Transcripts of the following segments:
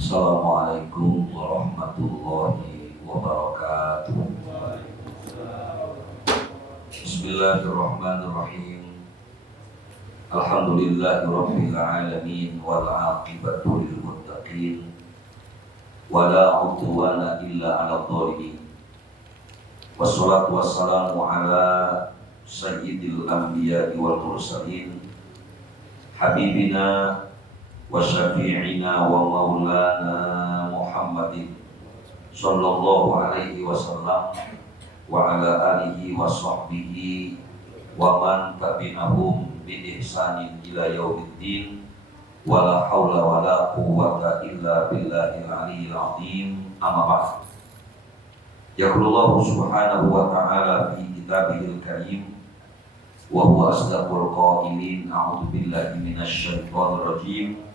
Assalamualaikum warahmatullahi wabarakatuh. Bismillahirrahmanirrahim. Alhamdulillahirabbil alamin wal 'aqibatu lil muttaqin wala 'udwana illa 'alal zalimin. Wassalatu wassalamu ala sayyidil anbiya'i wal mursalin habibina wa syafi'ina wa maulana Muhammadin sallallahu alaihi wasallam wa ala alihi wa sahbihi wa man tabi'ahum bi ihsanin ila yaumiddin wa la haula wa la quwwata illa billahil aliyyil azim. Amma ba'd. Yaqulullahu subhanahu wa ta'ala fi kitabihil karim wa huwa asdaqul qailin. A'udzu billahi minasy syaithanir rajim.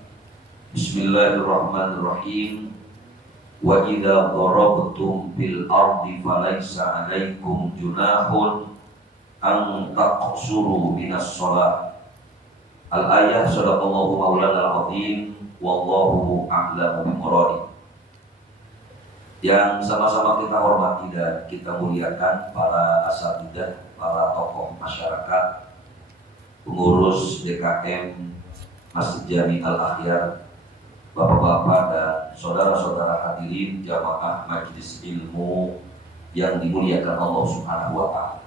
Bismillahirrahmanirrahim. Wa idza darabtum bil ardi falaysa 'alaikum junahun an taqsuru minas shalah. Al-ayah. Sadaqallahu maulana al-azim. Wallahu a'lamu bimuradi. Yang sama-sama kita hormati dan kita muliakan para asatidzah, para tokoh masyarakat, pengurus DKM Masjid Jami Al-Akhyar, Bapak-bapak dan saudara-saudara hadirin jamaah majelis ilmu yang dimuliakan Allah Subhanahu wa ta'ala.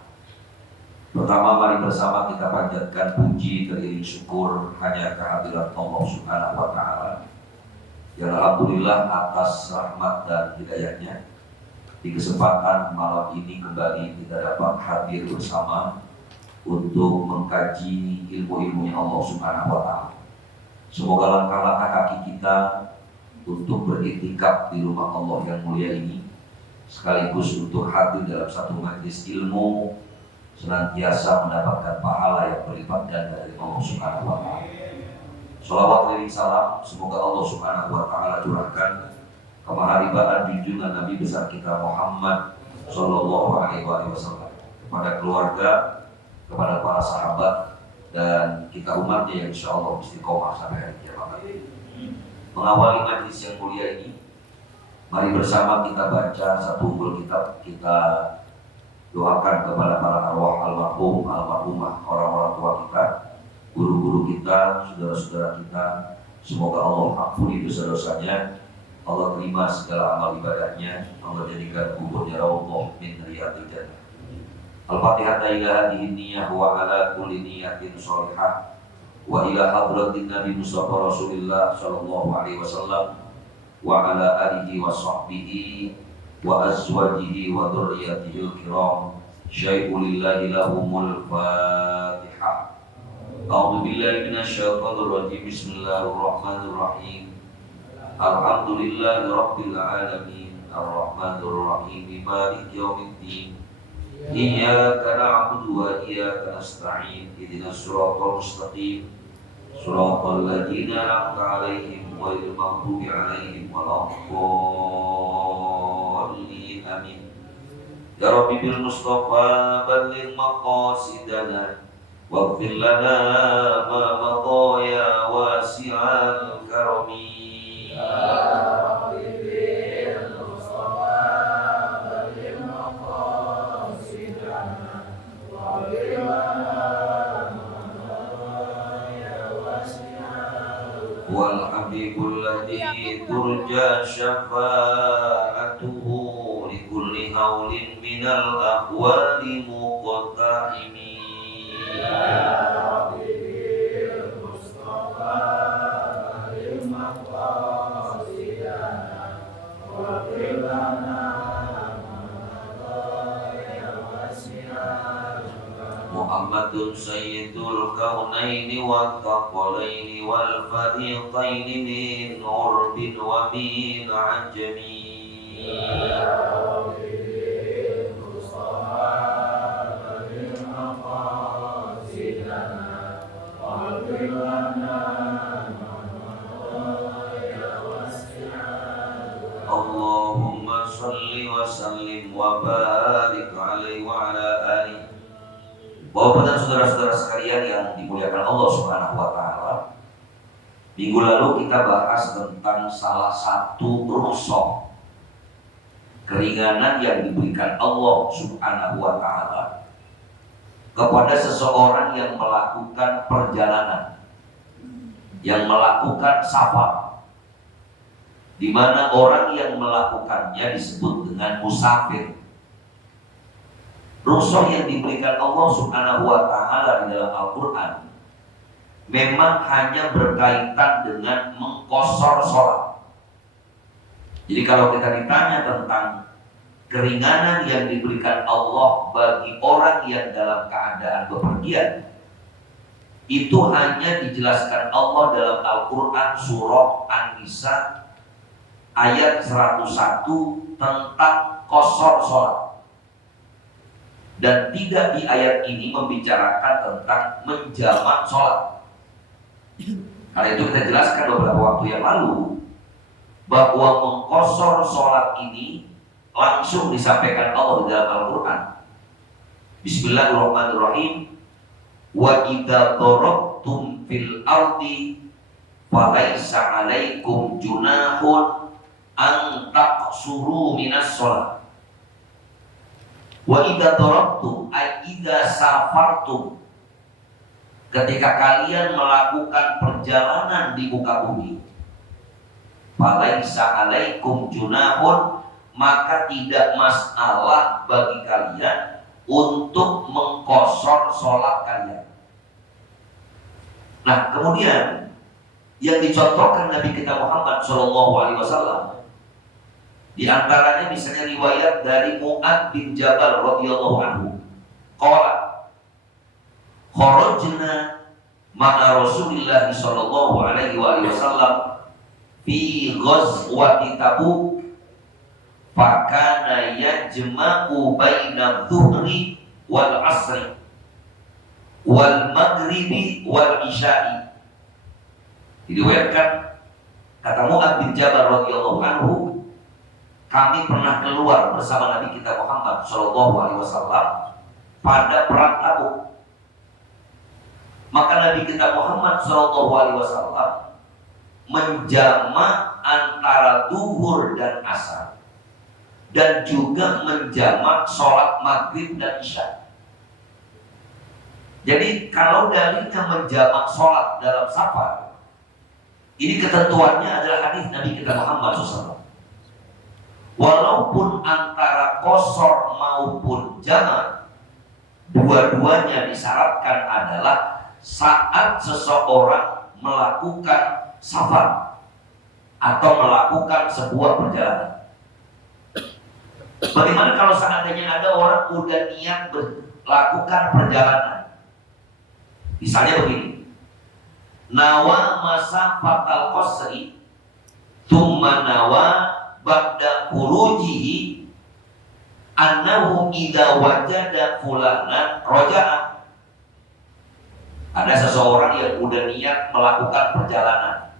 Pertama, mari bersama kita panjatkan puji teriring syukur hanya kehadirat Allah Subhanahu wa ta'ala yang alhamdulillah atas rahmat dan hidayahnya di kesempatan malam ini kembali kita dapat hadir bersama untuk mengkaji ilmu-ilmunya Allah Subhanahu wa ta'ala. Semoga langkah-langkah kaki kita untuk beriktikaf di rumah Allah yang mulia ini, sekaligus untuk hadir dalam satu majelis ilmu, senantiasa mendapatkan pahala yang berlipat ganda dari Allah Subhanahu wa ta'ala. Shalawat lirik salam semoga Allah Subhanahu wa ta'ala curahkan kemaharibaan junjungan Nabi besar kita Muhammad sallallahu alaihi wasallam kepada keluarga, kepada para sahabat, dan kita umatnya yang insya Allah istiqomah sampai hari kiamat. Mengawali majlis yang mulia ini, mari bersama kita baca satu buku kitab. Kita doakan kepada para arwah almarhum, almarhumah, orang-orang tua kita, guru-guru kita, saudara-saudara kita. Semoga Allah ampuni dosa-dosanya, Allah terima segala amal ibadahnya, Allah jadikan kuburnya raudhah min riyadil jannah. Al-Fatihah ila hadhihi niyyah wa ala kulli niyyatin shalihah wa ila hadratin Nabi Mustafa Rasulillah sallallahu alaihi wasallam wa ala alihi wa sahbihi wa azwajihi wa dzurriyyatihil kiram. Syai'ulillahi lahumul Fatihah. A'udzu billahi minasy syaithanir rajim. Bismillahirrahmanirrahim. Alhamdulillahi rabbil alamin. Arrahmanir rahim. Maliki yaumiddin. Iyyaka na'budu wa iyyaka nasta'in. Ihdinas siratal mustaqim. Siratal ladzina an'amta 'alaihim ghairil maghdubi 'alaihim waladdallin. Amin. Ya Rabbi bil Mustafa balligh maqasidana waghfir lana ma madha ya wasi'al karami. Wal habibul ladzi turja syafa'atuhu li kulli haulin minal ahwali muqtahimi. Muhammadun sayyidul kaunaini wa thaqalaini wal fariqaini min urbin wa min ajami. Allahumma salli wa sallim wa barik alaihi wa ala alihi. Bapak dan saudara-saudara sekalian yang dimuliakan Allah Subhanahu wa ta'ala, Minggu lalu kita bahas tentang salah satu rukhsah, keringanan yang diberikan Allah Subhanahu wa Ta'ala kepada seseorang yang melakukan perjalanan, yang melakukan safar, di mana orang yang melakukannya disebut dengan musafir. Rukhsah yang diberikan Allah Subhanahu wa Ta'ala di dalam Al-Quran memang hanya berkaitan dengan mengqashar sholat. Jadi kalau kita ditanya tentang keringanan yang diberikan Allah bagi orang yang dalam keadaan bepergian, itu hanya dijelaskan Allah dalam Al-Quran surah An-Nisa ayat 101 tentang qashar sholat. Dan tidak di ayat ini membicarakan tentang menjamak sholat. Karena itu kita jelaskan beberapa waktu yang lalu bahwa mengqashar sholat ini langsung disampaikan Allah di dalam Al-Quran. Bismillahirrahmanirrahim. Wa idza darabtum fil ardi falaisa 'alaikum junahun an taqsuru minas sholat. Wa idza darabtum ay idza safartum, ketika kalian melakukan perjalanan di muka bumi, falaisa 'alaikum junahun, maka tidak masalah bagi kalian untuk mengqashar sholat kalian. Nah, kemudian yang dicontohkan Nabi kita Muhammad SAW, di antaranya misalnya riwayat dari Mu'adz bin Jabal radhiyallahu anhu, qala kharajna ma'a Rasulillah sallallahu alaihi wasallam fi ghazwati Tabuk fakana yajma'u baina dhuhri wal asri wal maghribi wal isya'i. Diriwayatkan, kata Mu'adz bin Jabal radhiyallahu anhu, kami pernah keluar bersama Nabi kita Muhammad sallallahu alaihi wasallam pada perang Tabuk. Maka Nabi kita Muhammad SAW menjamak antara zuhur dan asar, dan juga menjamak sholat maghrib dan isya. Jadi kalau dalilnya menjamak sholat dalam safar, ini ketentuannya adalah hadis Nabi kita Muhammad SAW. Walaupun antara qashar maupun jamak, dua-duanya disyaratkan adalah saat seseorang melakukan safar atau melakukan sebuah perjalanan. Bagaimana kalau seandainya ada orang udah niat melakukan perjalanan? Misalnya begini, nawa masa fatal qasri thumma nawa ba'da khurujihi annahu idza wajada fulanan raja'a. Ada seseorang yang udah niat melakukan perjalanan,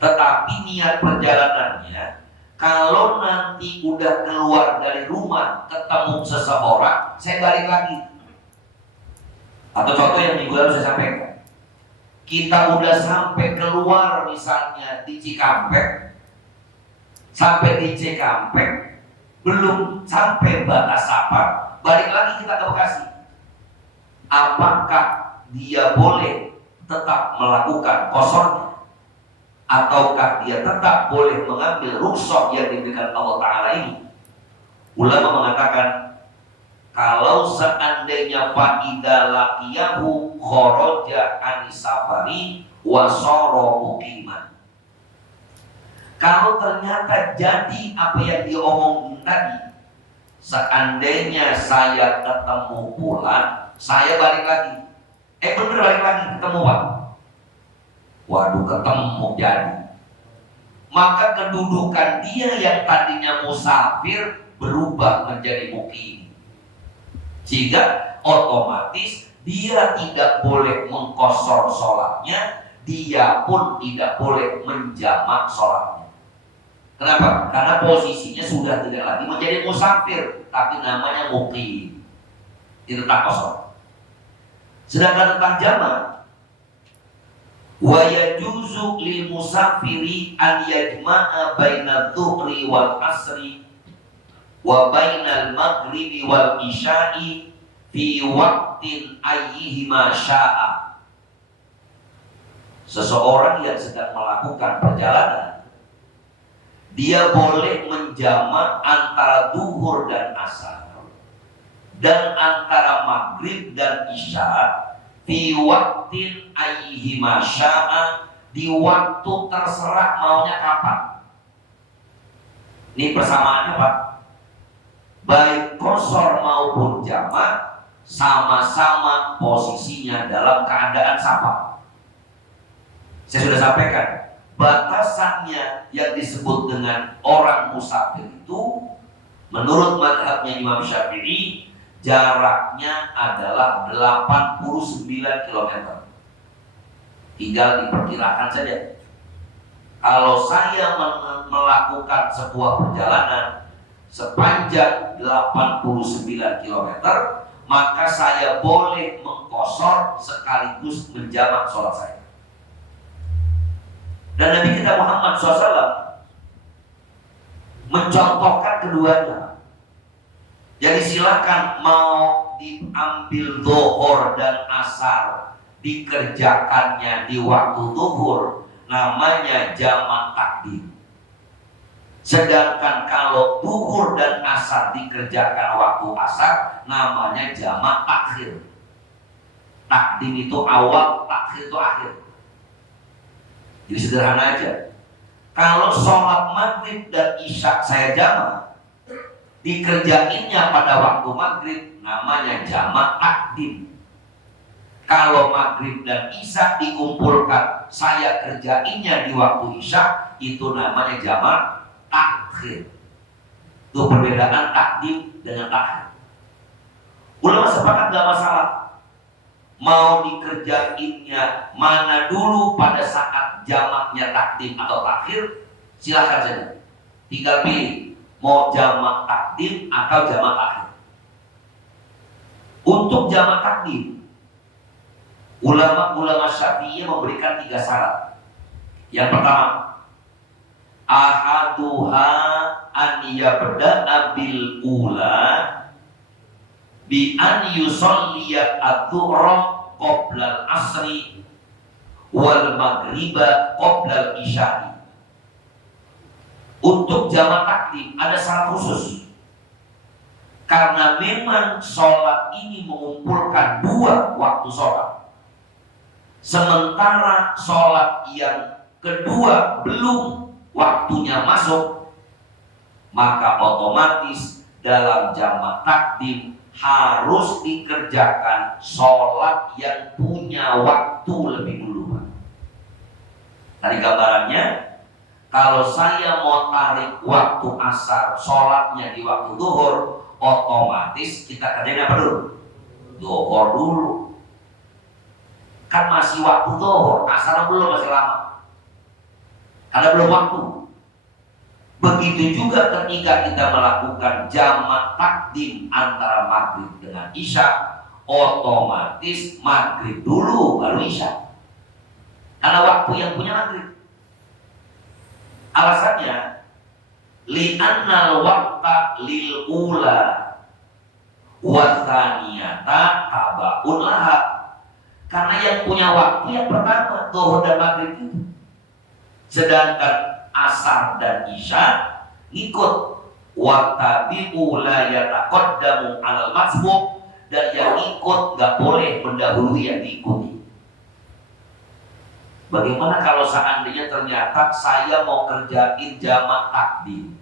tetapi niat perjalanannya kalau nanti udah keluar dari rumah ketemu seseorang, saya balik lagi. Atau contoh yang minggu lalu saya sampaikan, kita udah sampai keluar misalnya di Cikampek, sampai di Cikampek belum sampai batas Sapar, balik lagi kita ke Bekasi. Apakah dia boleh tetap melakukan qasharnya, ataukah dia tetap boleh mengambil rukhsah yang diberikan Allah Ta'ala ini? Ulama mengatakan, kalau seandainya fa'idha laqiyahu kharaja anisafari wa sara muqiman, kalau ternyata jadi apa yang diomongin tadi, seandainya saya ketemu pulang, saya balik lagi. Bener balik lagi, ketemu Pak. Waduh, ketemu jadi. Maka kedudukan dia yang tadinya musafir berubah menjadi mukim. Sehingga otomatis dia tidak boleh mengqashar sholatnya, dia pun tidak boleh menjamak sholatnya. Kenapa? Karena posisinya sudah tidak lagi menjadi musafir, tapi namanya mukim. Itu tak qashar. Sedangkan tentang jamak, Wa yajuzu lil musafiri an yajma'a baina dhuhri wal asri wa bainal maghribi wal isya'i fi waqtin ayyihima sya'a. Seseorang yang sedang melakukan perjalanan, dia boleh menjamak antara duhur dan asar dan antara maghrib dan isya fi waqtin ayyihima sya'a, di waktu terserah maunya kapan. Ini persamaannya Pak, baik qashar maupun jamak sama-sama posisinya dalam keadaan sama. Saya sudah sampaikan, batasannya yang disebut dengan orang musafir itu menurut mazhabnya Imam Syafi'i jaraknya adalah 89 km. Tinggal diperkirakan saja. Kalau saya melakukan sebuah perjalanan sepanjang 89 km, maka saya boleh mengqashar sekaligus menjamak sholat saya. Dan Nabi kita Muhammad SAW mencontohkan keduanya. Jadi silakan mau diambil zuhur dan asar, dikerjakannya di waktu zuhur, namanya jamak takdim. Sedangkan kalau zuhur dan asar dikerjakan waktu asar, namanya jamak takhir. Takdim itu awal, takhir itu akhir. Jadi sederhana aja. Kalau sholat maghrib dan isya saya jamak, dikerjainnya pada waktu maghrib, namanya jamak takdim. Kalau maghrib dan isya dikumpulkan, saya kerjainnya di waktu isya, itu namanya jamak takhir. Itu perbedaan takdim dengan takhir. Ulama sepakat gak masalah mau dikerjainnya mana dulu pada saat jamaknya takdim atau takhir, silahkan saja. Tinggal pilih mau jamak takdim atau jamak takhir. Untuk jamak takdim, ulama Syafi'i memberikan 3 syarat. Yang pertama, ahaduha an yabda'a bil ula bi an yusalliya adh-dhuhra qabla al-asri wal maghriba qabla al-isya'i. Untuk jamak takdim ada syarat khusus, karena memang sholat ini mengumpulkan 2 waktu sholat, sementara sholat yang kedua belum waktunya masuk, maka otomatis dalam jamak takdim harus dikerjakan sholat yang punya waktu lebih dulu. Tadi gambarannya, kalau saya mau tarik waktu asar, sholatnya di waktu zuhur, otomatis kita kerjain apa dulu? Zuhur dulu. Kan masih waktu zuhur, asar belum, masih lama. Karena belum waktu. Begitu juga ketika kita melakukan jamak takdim antara maghrib dengan isya, otomatis maghrib dulu baru isya, karena waktu yang punya maghrib. Alasannya, li'annal waqta lil ula wa tsaniyata tabaun laha. Karena yang punya waktu yang pertama, zuhur dan maghrib itu. Sedangkan asar dan isya ngikut. Wa tabi'u la yataqaddamu 'alal masbuq, dan yang ikut gak boleh mendahului yang diikuti. Bagaimana kalau seandainya ternyata saya mau kerjain jamak takdim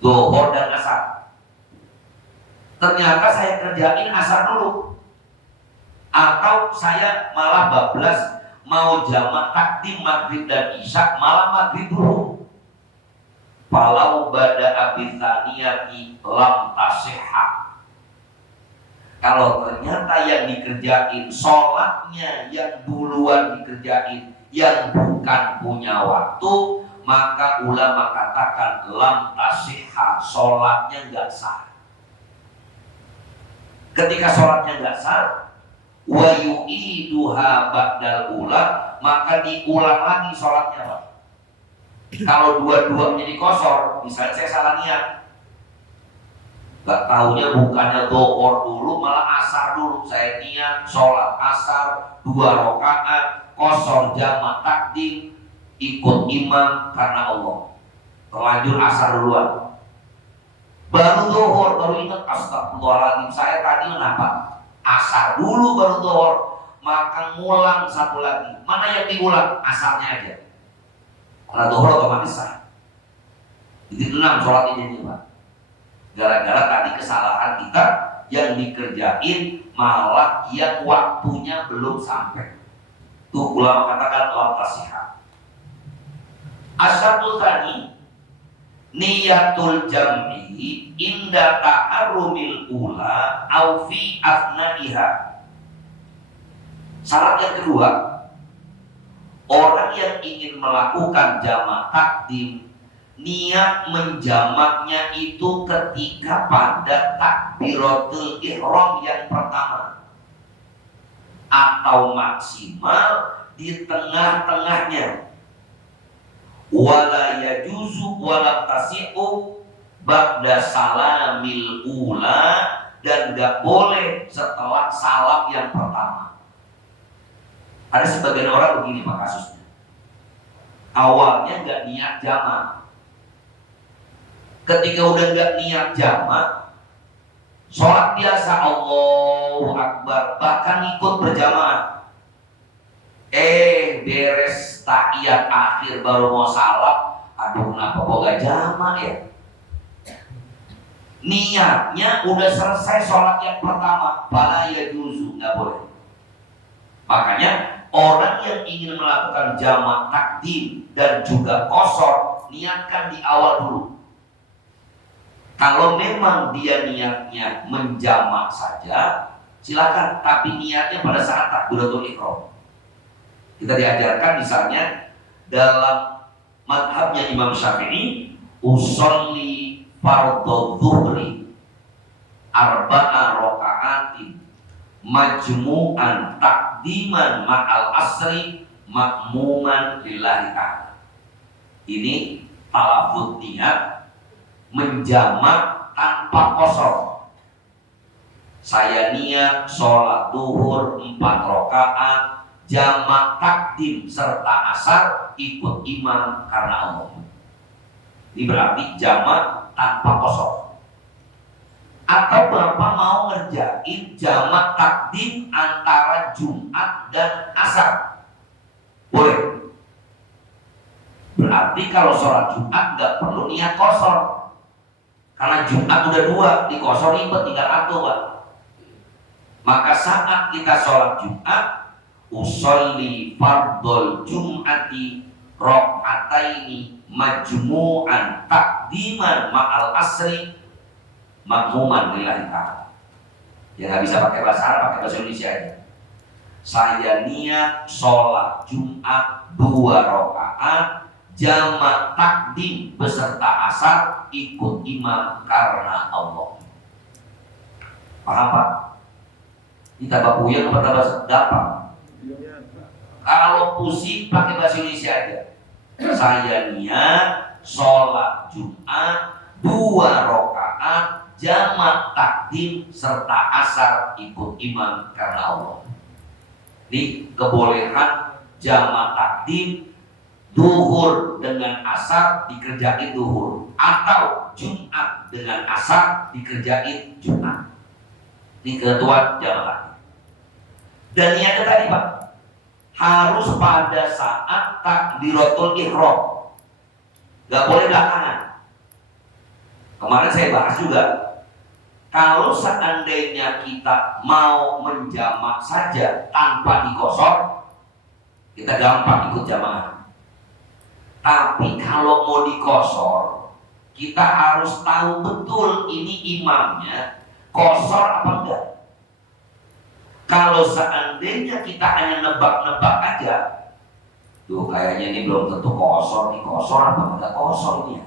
zuhur dan asar, ternyata saya kerjain asar dulu, atau saya malah bablas mau jamak takdim maghrib dan isya, malah maghrib dulu. Falau bada'a bithaniyati lam tasihha. Kalau ternyata yang dikerjain sholatnya yang duluan dikerjain, yang bukan punya waktu, maka ulama katakan lam tasihha, sholatnya nggak sah. Ketika sholatnya nggak sah, wa yu'iduha ba'dal ula, maka diulang lagi sholatnya Pak. Kalau dua-duanya dikosor, misalnya saya salah niat, gak taunya bukannya dohor dulu malah asar dulu, saya niat sholat asar 2 rakaat kosor jamak takdim ikut imam karena Allah, terlanjur asar duluan, baru dohor baru ingat astagfirullahaladzim saya tadi kenapa asar dulu baru dohor, maka ngulang satu lagi. Mana yang diulang? Asarnya aja, karena dohor otomatis sah. Jadi 6 sholat ini Pak. Gara-gara tadi kesalahan kita yang dikerjain malah yang waktunya belum sampai. Tuh ulama katakan lam tasihah. Asyartul tani niyatul jam'i inda ta'arrumil ula au fi afnaiha. Syarat yang kedua, orang yang ingin melakukan jamak takdim, niat menjamaknya itu ketika pada takbiratul ihram yang pertama atau maksimal di tengah-tengahnya. Wala yajuzu wala tasi'u ba'da salamil ula, dan gak boleh setelah salam yang pertama. Ada sebagian orang begini Pak kasusnya, awalnya gak niat jamak, ketika udah gak niat jamak, sholat biasa Allahu Akbar, bahkan ikut berjamaah, beres tahiyat akhir baru mau salam, aduh kenapa kok gak jamak ya? Niatnya udah selesai sholat yang pertama, fala yajuzu, gak boleh. Makanya orang yang ingin melakukan jamak takdim dan juga qashar, niatkan di awal dulu. Kalau memang dia niatnya menjamak saja, silakan, tapi niatnya pada saat takbiratul ihram. Kita diajarkan misalnya dalam madhabnya Imam Syafi'i, usolli fardhu dhuhri arba'a raka'atin majmu'an takdiman ma'al asri makmuman lillahi ta'ala. Ini talafut niat menjamak tanpa kosor. Saya niat sholat duhur 4 rakaat jamak takdim serta asar ikut imam karena Allah. Ini berarti jamak tanpa kosor. Atau Bapak mau ngerjain jamak takdim antara Jumat dan asar, boleh. Berarti kalau sholat Jumat nggak perlu niat kosor, karena Jumat udah 2, di kosor ribet tinggal atuh Pak. Maka saat kita sholat Jumat, usolli fardhul jum'ati raka'ataini majmu'an takdiman ma'al asri makmuman lillahi ta'ala. Ya nggak bisa pakai bahasa Arab, pakai bahasa Indonesia aja. Saya niat sholat Jumat 2 rakaat jamak takdim beserta asar ikut imam karena Allah. Paham Pak? Kita bapuyan apa tambah dapat? Kalau pusing pakai bahasa Indonesia aja. Saya niat sholat Jumat 2 rakaat jamak takdim serta asar ikut imam karena Allah. Ini kebolehan jamak takdim duhur dengan asar dikerjain duhur, atau Jumat dengan asar dikerjain Jumat. Ini ketentuan jamak takdim. Dan niatnya tadi Pak, harus pada saat takbiratul ihram, gak boleh belakangan. Kemarin saya bahas juga, kalau seandainya kita mau menjamak saja tanpa dikosor, kita gampang ikut jamaah. Tapi kalau mau dikosor, kita harus tahu betul ini imamnya kosor apa enggak. Kalau seandainya kita hanya nebak-nebak aja, tuh kayaknya ini belum tentu kosor, nih kosor apa enggak kosor ini ya.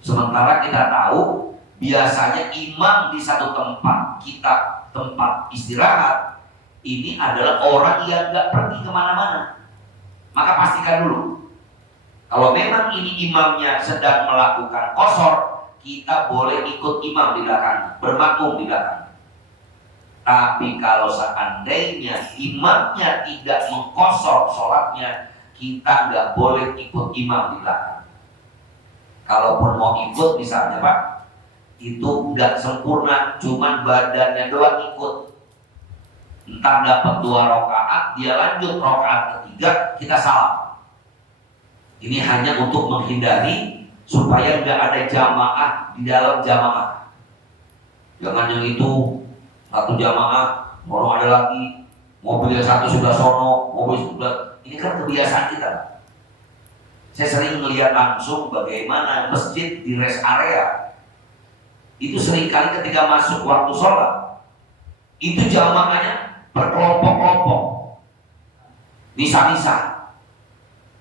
Sementara kita tahu biasanya imam di satu tempat, kita tempat istirahat, ini adalah orang yang nggak pergi kemana-mana. Maka pastikan dulu, kalau memang ini imamnya sedang melakukan qashar, kita boleh ikut imam di belakang, bermakmum di belakang. Tapi kalau seandainya imamnya tidak mengqashar sholatnya, kita nggak boleh ikut imam di belakang. Kalaupun mau ikut misalnya Pak, itu nggak sempurna, cuman badannya doang ikut. Entar dapat 2 rakaat, dia lanjut rakaat ketiga, kita salam. Ini hanya untuk menghindari supaya nggak ada jamaah di dalam jamaah. Jangan yang itu satu jamaah, orang ada lagi, mobilnya satu sudah sono, mobil sudah. Ini kan kebiasaan kita. Saya sering melihat langsung bagaimana masjid di rest area itu seringkali ketika masuk waktu sholat itu jamaahnya berkelompok-kelompok, nisa-nisa.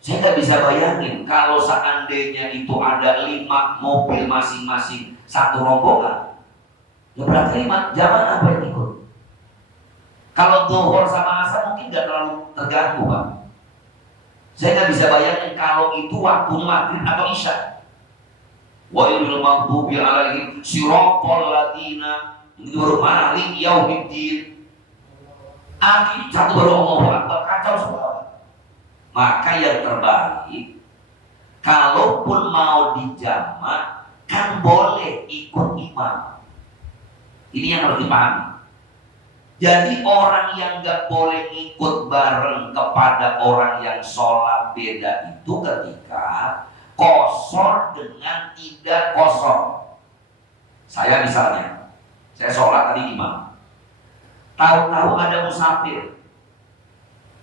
Saya nggak bisa bayangin kalau seandainya itu ada 5 mobil masing-masing satu rombongan, ya berarti 5 jamaah apa yang ikut. Kalau zuhur sama asar mungkin nggak terlalu terganggu Pak. Saya nggak bisa bayangin kalau itu waktunya maghrib atau isya. Wailul maghdubi alaihim siratal ladzina malik yaumiddin. Akhirnya satu baru Allahu Akbar, kacau semua. Maka yang terbaik, kalaupun mau dijamak, kan boleh ikut imam. Ini yang harus dipahami. Jadi orang yang gak boleh ikut bareng kepada orang yang sholat beda itu ketika qashar dengan tidak qashar. Saya misalnya, saya sholat tadi imam, tahu-tahu ada musafir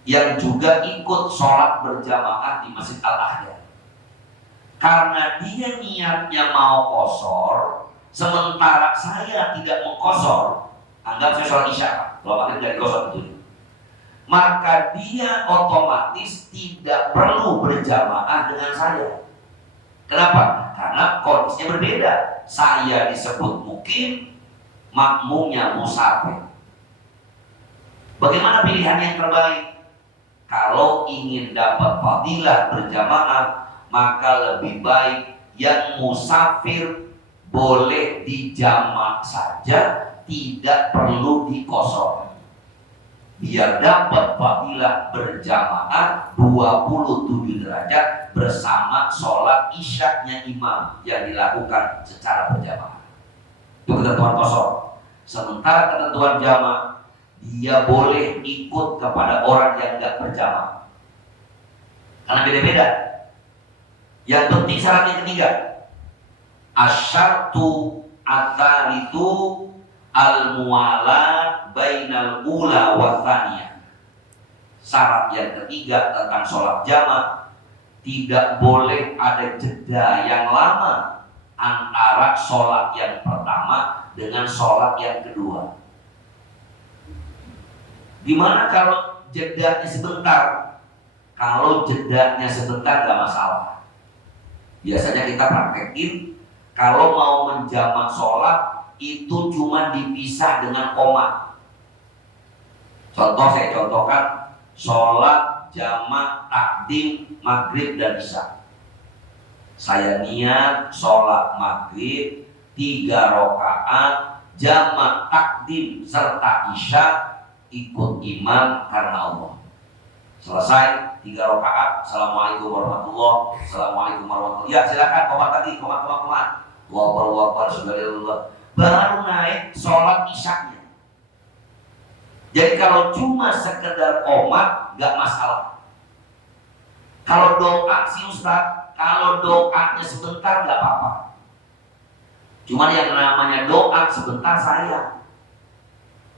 yang juga ikut sholat berjamaah di Masjid Al-Ahya. Karena dia niatnya mau qashar, sementara saya tidak mau qashar, anggap saya sholat isya, kalau maghrib dari qashar betul. Maka dia otomatis tidak perlu berjamaah dengan saya. Kenapa? Karena kondisinya berbeda. Saya disebut mukim, makmumnya musafir. Bagaimana pilihan yang terbaik? Kalau ingin dapat fadilah berjamaah, maka lebih baik yang musafir boleh dijamak saja, tidak perlu diqashar. Biar dapat fadilah berjamaah 27 derajat bersama sholat isyaknya imam yang dilakukan secara berjamaah. Itu ketentuan qashar. Sementara ketentuan jamaah, dia boleh ikut kepada orang yang tidak berjamaah. Karena beda-beda. Yang penting syarat yang ketiga, asyartu at-talitu al-muwalat bainal ula wa tsaniyah. Syarat yang ketiga tentang sholat jamaah, tidak boleh ada jeda yang lama antara sholat yang pertama dengan sholat yang kedua. Gimana kalau jedanya sebentar? Kalau jedanya sebentar gak masalah. Biasanya kita praktekin kalau mau menjamak sholat itu cuma dipisah dengan koma. Contoh saya contohkan sholat jamak takdim maghrib dan isya. Saya niat sholat maghrib 3 rakaat jamak takdim serta isya, ikut imam karena Allah. Selesai 3 rakaat, assalamualaikum warahmatullahi, assalamualaikum warahmatullahi. Ya silakan komat tadi, komat. Wabar subhanallah. Baru naik sholat isyaknya. Jadi kalau cuma sekedar komat nggak masalah. Kalau doa si Ustaz, kalau doanya sebentar nggak apa-apa. Cuma yang namanya doa sebentar saya.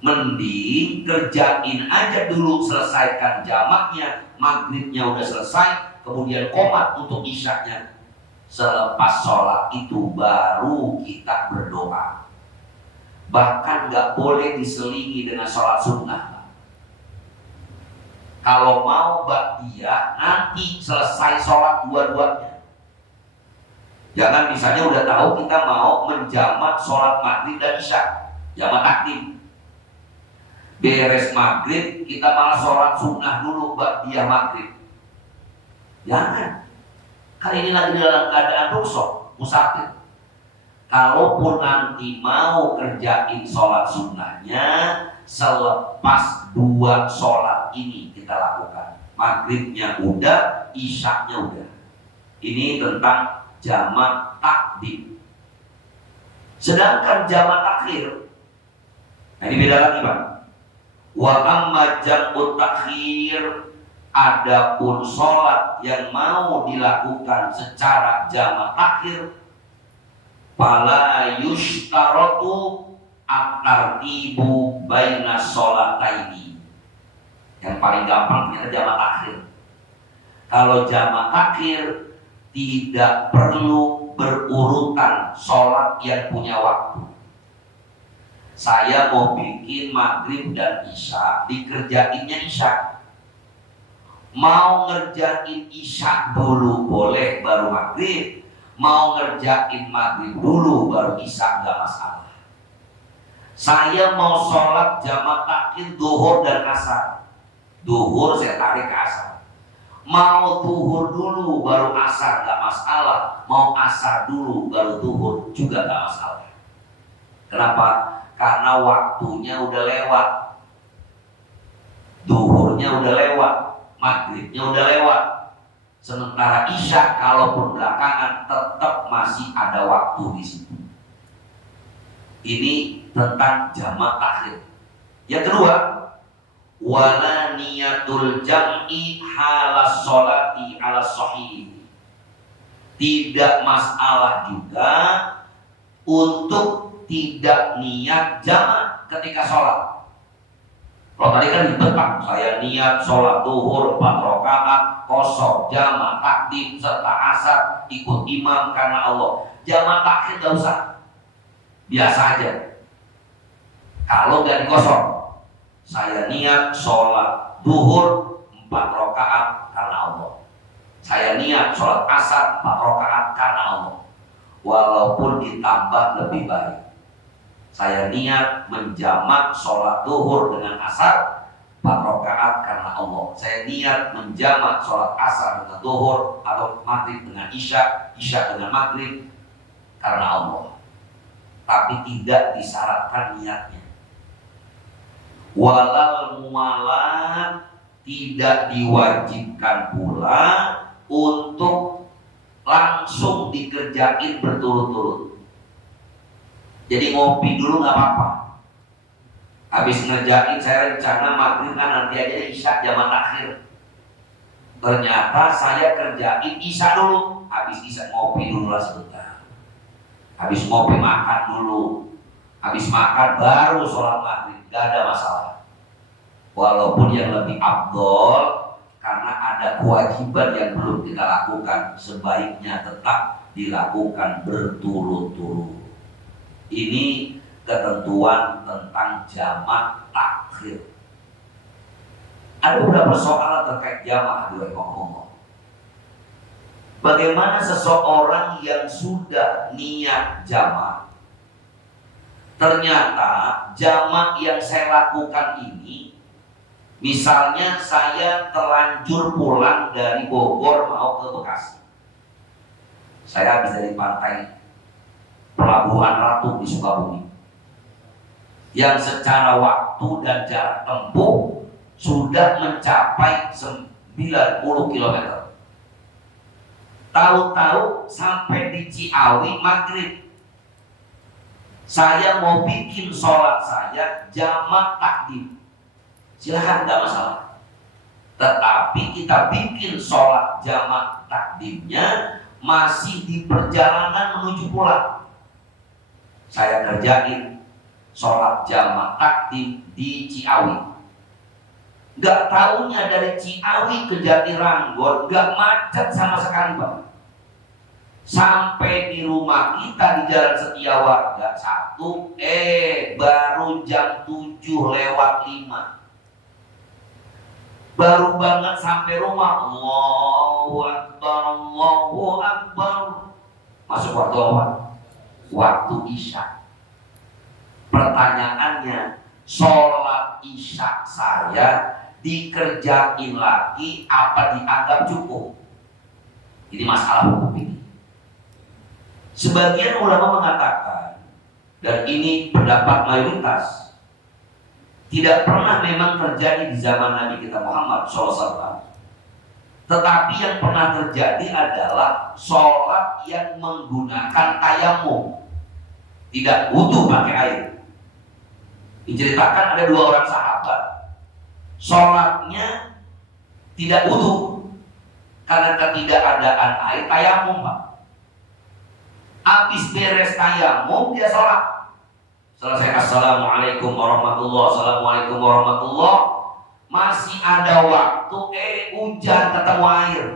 Mending kerjain aja dulu, selesaikan jamaknya, maghribnya udah selesai, kemudian qomat untuk isyaknya. Selepas sholat itu baru kita berdoa. Bahkan gak boleh diselingi dengan sholat sunnah. Kalau mau ba'diyah, nanti selesai sholat dua-duanya. Jangan misalnya udah tahu kita mau menjamak sholat maghrib dan isya, jamak takdim. beres maghrib kita malah sholat sunnah dulu ba'diyah maghrib. Jangan. Kan ini lagi dalam keadaan rukshoh, musafir. Kalaupun nanti mau kerjain sholat sunnahnya, selepas 2 sholat ini kita lakukan. Maghribnya udah, isyaknya udah. Ini tentang jamak takdim. Sedangkan jamak takhir, nah ini beda lagi Pak. Wa amma jam'ut takhir, adapun sholat yang mau dilakukan secara jamak takhir, fala yushtaratu at-tartibu baina sholataini. Yang paling gampang ternyata jamak takhir. Kalau jamak takhir tidak perlu berurutan sholat yang punya waktu. Saya mau bikin maghrib dan isya, dikerjainnya isya. Mau ngerjain isya dulu boleh baru maghrib, mau ngerjain maghrib dulu baru isya gak masalah. Saya mau sholat jamak takhir duhur dan asar. Duhur saya tarik ke asar. Mau duhur dulu baru asar gak masalah, mau asar dulu baru duhur juga gak masalah. Kenapa? Karena waktunya udah lewat. Duhurnya udah lewat, maghribnya udah lewat. Sementara isya kalaupun belakangan tetap masih ada waktu di situ. Ini tentang jamak takhir. Yang kedua, wala niyatul jam'i halas sholati ala sahih. Tidak masalah juga untuk tidak niat jamak ketika sholat. Kalau tadi kan ditentang, saya niat sholat duhur 4 rakaat kosong, jamak takdim serta asar ikut imam karena Allah. Jamak takhir gak usah, biasa aja. Kalau gak dikosong, saya niat sholat duhur 4 rakaat karena Allah. Saya niat sholat asar 4 rakaat karena Allah. Walaupun ditambah lebih baik. Saya niat menjamak sholat duhur dengan asar 4 rakaat karena Allah. Saya niat menjamak sholat asar dengan duhur atau maghrib dengan isya, isya dengan maghrib karena Allah. Tapi tidak disyaratkan niatnya. Walal mualat, tidak diwajibkan pula untuk langsung dikerjain berturut-turut. Jadi ngopi dulu gak apa-apa. Habis ngerjain saya rencana maghrib kan nanti aja isya jamak takhir. Ternyata saya kerjain isya dulu. Habis isya ngopi dulu lah sebentar. Habis ngopi makan dulu. Habis makan baru sholat maghrib. Gak ada masalah. Walaupun yang lebih afdol, karena ada kewajiban yang belum kita lakukan, sebaiknya tetap dilakukan berturut-turut. Ini ketentuan tentang jamak takhir. Ada beberapa soal terkait jamak. Bagaimana seseorang yang sudah niat jamak, ternyata jamak yang saya lakukan ini, misalnya saya terlanjur pulang dari Bogor mau ke Bekasi. Saya habis dari pantai Pelabuhan Ratu di Sukabumi, yang secara waktu dan jarak tempuh sudah mencapai 90 km. Tahu-tahu sampai di Ciawi maghrib. Saya mau bikin sholat saya jamak takdim. Silahkan, tidak masalah. Tetapi kita bikin sholat jamak takdimnya masih di perjalanan menuju pulang. Saya kerjain sholat jamak takdim di Ciawi. Gak taunya dari Ciawi ke Jatiranggon gak macet sama sekali Pak. Sampai di rumah kita di Jalan Setiawarga 1, baru jam 7:05. Baru banget sampai rumah, Allahu Akbar, Allahu Akbar. Masuk waktu apa? Waktu isya. Pertanyaannya, sholat isya saya dikerjain lagi apa dianggap cukup? Ini masalah hukum ini. Sebagian ulama mengatakan, dan ini pendapat mayoritas, tidak pernah memang terjadi di zaman Nabi kita Muhammad SAW. Tetapi yang pernah terjadi adalah sholat yang menggunakan tayamum, tidak wudu pakai air. Diceritakan ada 2 orang sahabat, sholatnya tidak wudu karena ketidakadaan air, tayamum Pak. Habis beres tayamum dia sholat. Selesai assalamualaikum warahmatullah, assalamualaikum warahmatullah, masih ada waktu, hujan ketemu air.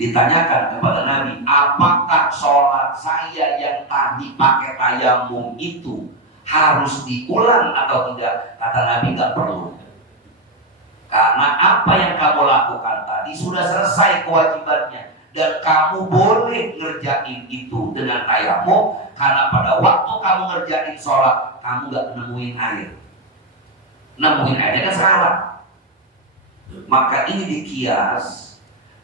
Ditanyakan kepada Nabi, apakah sholat saya yang tadi pakai tayamum itu harus diulang atau tidak? Kata Nabi, nggak perlu. Karena apa yang kamu lakukan tadi sudah selesai kewajibannya, dan kamu boleh ngerjain itu dengan tayamum, karena pada waktu kamu ngerjain sholat kamu nggak nemuin air. Nemuin airnya kan salah. Maka ini dikias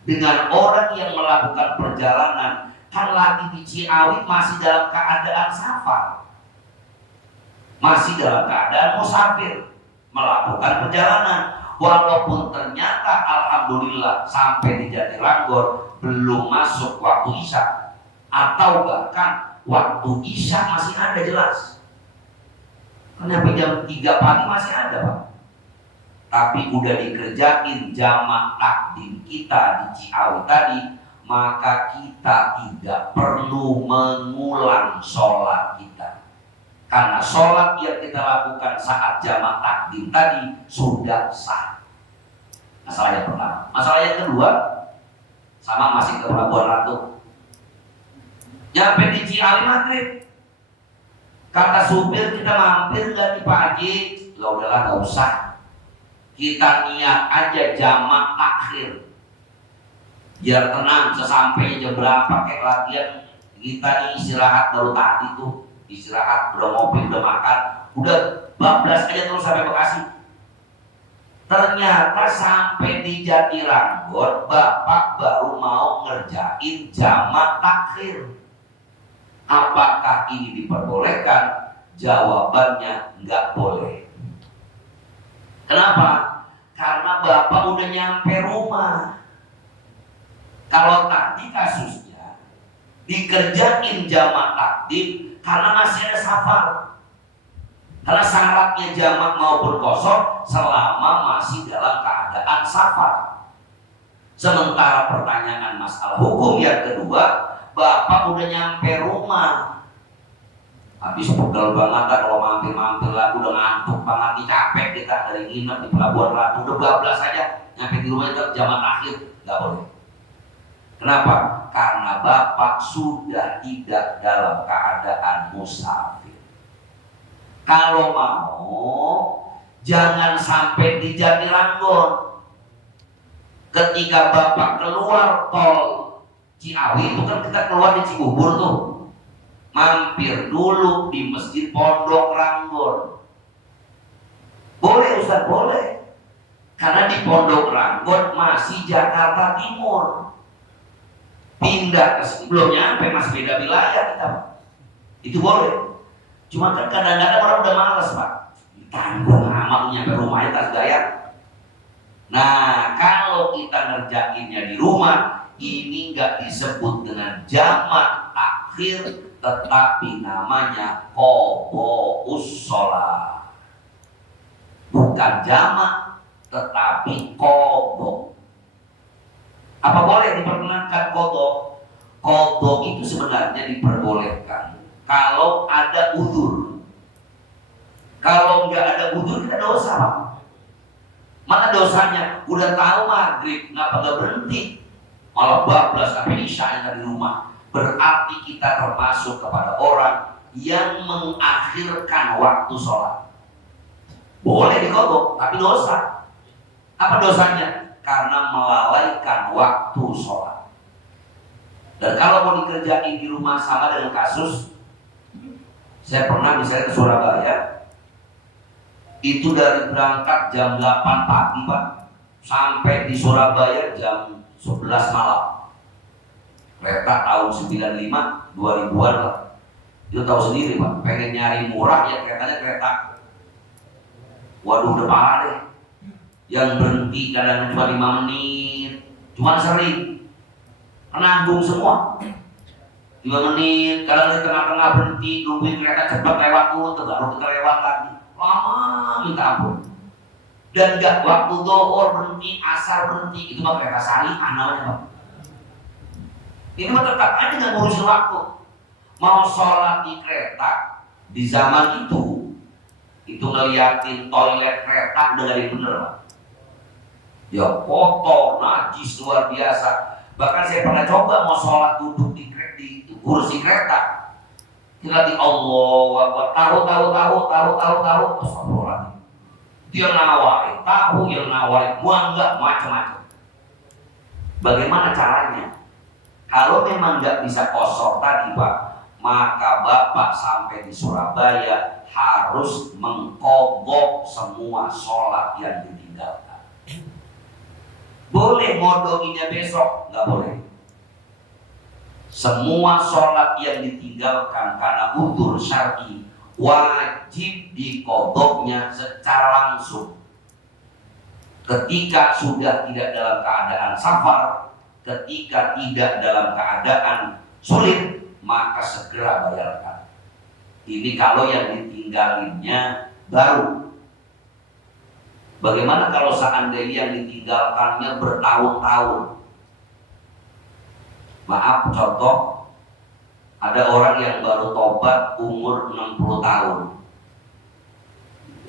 dengan orang yang melakukan perjalanan, kan lagi di Ciawi masih dalam keadaan safar, masih dalam keadaan musafir, melakukan perjalanan. Walaupun ternyata alhamdulillah sampai di Jatiranggor belum masuk waktu isya, atau bahkan waktu isya masih ada jelas. Kenapa jam 3 pagi masih ada Pak? Tapi udah dikerjain jamak takdim kita di Ciawi tadi, maka kita tidak perlu mengulang sholat kita. Karena sholat yang kita lakukan saat jamak takdim tadi sudah sah. Masalah yang pertama. Masalah yang kedua, sama masih ke Pelabuhan Ratu. Nyampe di Ciawi maghrib, kata supir, kita mampir nggak di Pak Haji? Lah udahlah nggak usah. Kita niat aja jamak takhir, biar tenang. Sesampainya jam berapa kayak latihan, kita istirahat baru tadi tuh. Istirahat, udah ngopi, udah makan, udah bablas aja terus sampai Bekasi. Ternyata sampai di Jatiranggor, Bapak baru mau ngerjain jamak takhir. Apakah ini diperbolehkan? Jawabannya nggak boleh. Kenapa? Karena Bapak udah nyampe rumah. Kalau tadi kasusnya dikerjain jamak takdim karena masih ada safar. Karena syaratnya jamak maupun kosor selama masih dalam keadaan safar. Sementara pertanyaan masalah hukum yang kedua, Bapak udah nyampe rumah, habis pegel banget kalau mampir-mampir lah, udah ngantuk banget nih, capek kita dari nginep di Pelabuhan Ratu, udah bablas aja nyampe di rumah itu jamak akhir, nggak boleh. Kenapa? Karena Bapak sudah tidak dalam keadaan musafir. Kalau mau, jangan sampai di Jatiranggor. Ketika Bapak keluar tol Ciawi itu kan kita keluar di Cibubur tuh, mampir dulu di Masjid Pondok Ranggon. Boleh Ustaz, boleh. Karena di Pondok Ranggon masih Jakarta Timur. Pindah ke sini belum nyampe, masih beda wilayah kita. Itu boleh. Cuma kan kadang-kadang orang udah malas Pak, tanggung amat nyampe rumahnya tas gaya. Nah kalau kita ngerjainnya di rumah, ini nggak disebut dengan jamak akhir, tetapi namanya qodha'us shalah. Bukan jamak, tetapi qodha. Apa boleh diperkenankan qodha? Qodha itu sebenarnya diperbolehkan kalau ada uzur. Kalau nggak ada uzur kita dosa Pak. Mana dosanya? Udah tahu maghrib, ngapa nggak berhenti? Malah bablas sampai isya di rumah. Berarti kita termasuk kepada orang yang mengakhirkan waktu sholat. Boleh dikodok, tapi dosa. Apa dosanya? Karena melalaikan waktu sholat. Dan kalau mau dikerjain di rumah sama dengan kasus, saya pernah misalnya ke Surabaya, Itu dari berangkat jam 8 pagi Pak, sampai di Surabaya jam 11 malam. Kereta tahun 95, 2000-an lah. Itu tahu sendiri Pak, pengen nyari murah ya keretanya kereta. Waduh udah parah deh. Yang berhenti kadang cuma 5 menit, cuma sering penanggung semua. 5 menit, kadang di tengah-tengah berhenti, nungguin kereta cepat lewat tuh, baru kita lewat lagi. Lama minta ampun. Dan gak waktu zuhur berhenti, asar berhenti, itu mah kereta salihah namanya Pak. Ini mah tetap aja nggak ngurusin waktu. Mau sholat di kereta di zaman itu ngeliatin toilet kereta udah gak bener Pak. Ya kotor, najis luar biasa. Bahkan saya pernah coba mau sholat duduk di kursi kereta. Kita di Allah, taruh, astagfirullah. Dia nawarin tahu, yang nawarin enggak macam-macam. Bagaimana caranya? Kalau memang nggak bisa kosor tadi Pak, maka Bapak sampai di Surabaya harus mengkodok semua sholat yang ditinggalkan. Boleh ngodokinya besok, nggak boleh. Semua sholat yang ditinggalkan karena udzur syar'i wajib dikodoknya secara langsung. Ketika sudah tidak dalam keadaan safar, ketika tidak dalam keadaan sulit, maka segera bayarkan. Ini kalau yang ditinggalinnya baru. Bagaimana kalau seandainya yang ditinggalkannya bertahun-tahun? Maaf, contoh, ada orang yang baru tobat umur 60 tahun.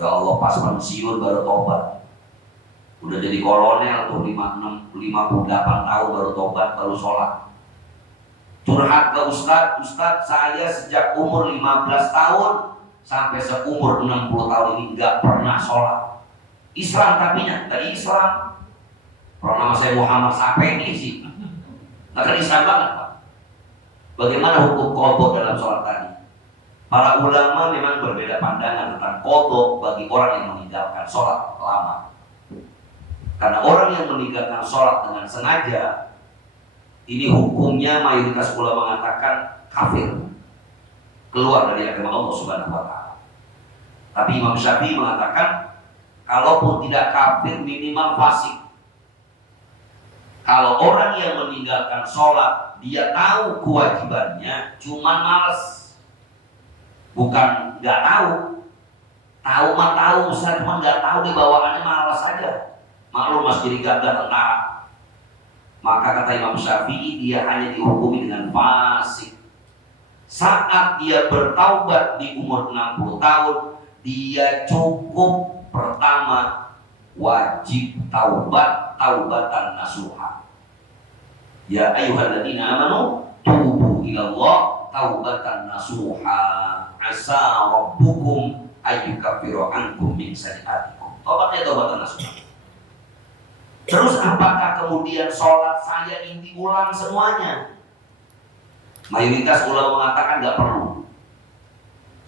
Ya Allah, pas pensiun baru tobat. Udah jadi kolonel tuh 58 tahun baru tobat, baru sholat. Curhat ke Ustadz, saya sejak umur 15 tahun sampai seumur 60 tahun ini nggak pernah sholat. Islam tapinya, tadi Islam. Kalau nama saya Muhammad Sapeni sih. Nggak kan Islam banget Pak. Bagaimana hukum qadha dalam sholat tadi? Para ulama memang berbeda pandangan tentang qadha bagi orang yang meninggalkan sholat lama. Karena orang yang meninggalkan sholat dengan sengaja, ini hukumnya mayoritas ulama mengatakan kafir, keluar dari agama Allah Subhanahu wa Ta'ala. Tapi Imam Syafi'i mengatakan kalaupun tidak kafir minimal fasik. Kalau orang yang meninggalkan sholat, dia tahu kewajibannya, cuman males. Bukan nggak tahu, tahu mah tahu, Ustaz, cuman nggak tahu di bawaannya males aja. Maklum mas jadi gagah tentara. Maka kata Imam Syafi'i dia hanya dihukumi dengan fasik. Saat dia bertaubat di umur 60 tahun, dia cukup pertama wajib taubat, taubatan nasuha. Ya ayyuhalladzina amanu tubu ilallah taubatan nasuha asa rabbukum ayyukaffiru ankum min sayyi'atikum. Taubatnya taubatan nasuha. Terus apakah kemudian sholat saya ini diulang semuanya? Mayoritas ulama mengatakan nggak perlu.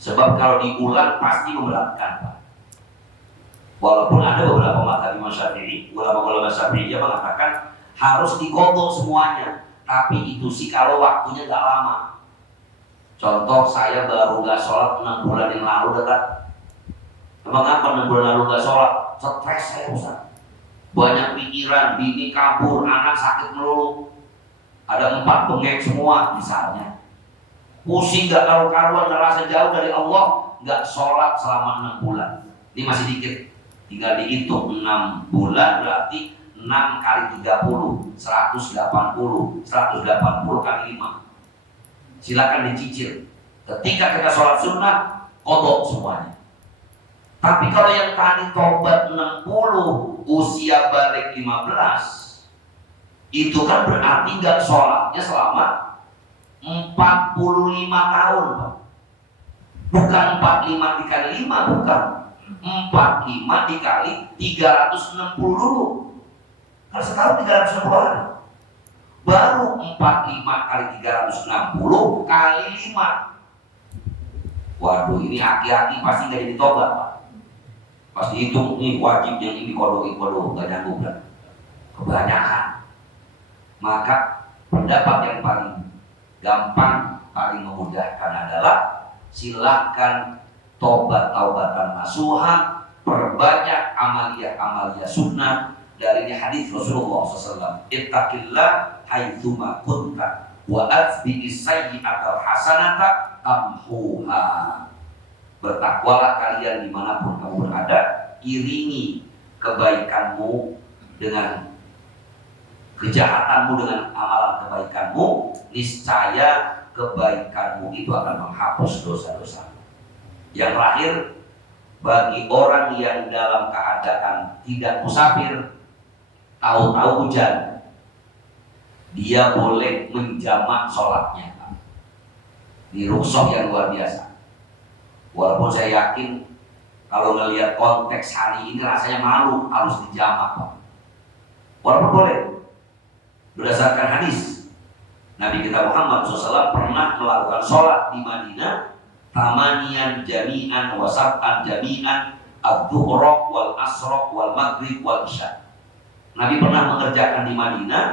Sebab kalau diulang pasti memberatkan Pak. Walaupun ada beberapa mazhab Imam Syafi'i, ulama-ulama Syafi'i yang mengatakan harus diqadha semuanya. Tapi itu sih kalau waktunya nggak lama. Contoh saya baru nggak sholat 6 bulan yang lalu dekat. Emang apa 6 bulan lalu nggak sholat? Stres saya Ustaz. Banyak pikiran, bini kabur, anak sakit melulu. Ada 4 bengek semua misalnya. Pusing gak karu-karuan, ngerasa jauh dari Allah, gak sholat selama 6 bulan. Ini masih dikit. Tinggal dihitung 6 bulan berarti 6 kali 30 180 kali 5. Silakan dicicil. Ketika kita sholat sunnah, qadha semuanya. Tapi kalau yang tadi tobat 60, usia balik 15, itu kan berarti gak sholatnya selama 45 tahun Pak. Bukan 45 dikali 5, bukan 45 dikali 360 dulu. Kan setahun 360 hari. Baru 45 kali 360 kali 5. Waduh, ini aki-aki pasti gak jadi tobat Pak. Pasti hitung nih wajib yang ini kodo nggak nyambung kan? Kebanyakan. Maka pendapat yang paling gampang, paling memudahkan adalah silakan taubatan nasuha, perbanyak amalia sunnah. Dari hadis Rasulullah SAW, ittaqillah haitsuma kunta wa atbi'is sayyi'atal hasanata tamhuha. Bertakwalah kalian dimanapun kamu berada, iringi kebaikanmu dengan kejahatanmu dengan amalan kebaikanmu, niscaya kebaikanmu itu akan menghapus dosa-dosa. Yang terakhir, bagi orang yang dalam keadaan tidak musafir, tahu-tahu hujan, dia boleh menjamak sholatnya. Di rukhsah yang luar biasa. Walaupun saya yakin kalau melihat konteks hari ini rasanya malu harus dijamak. Walaupun boleh. Berdasarkan hadis, Nabi kita Muhammad SAW pernah melakukan sholat di Madinah tamanian jami'an wa sab'an jami'an ad-dhuhra wal asra wal maghrib wal isya. Nabi pernah mengerjakan di Madinah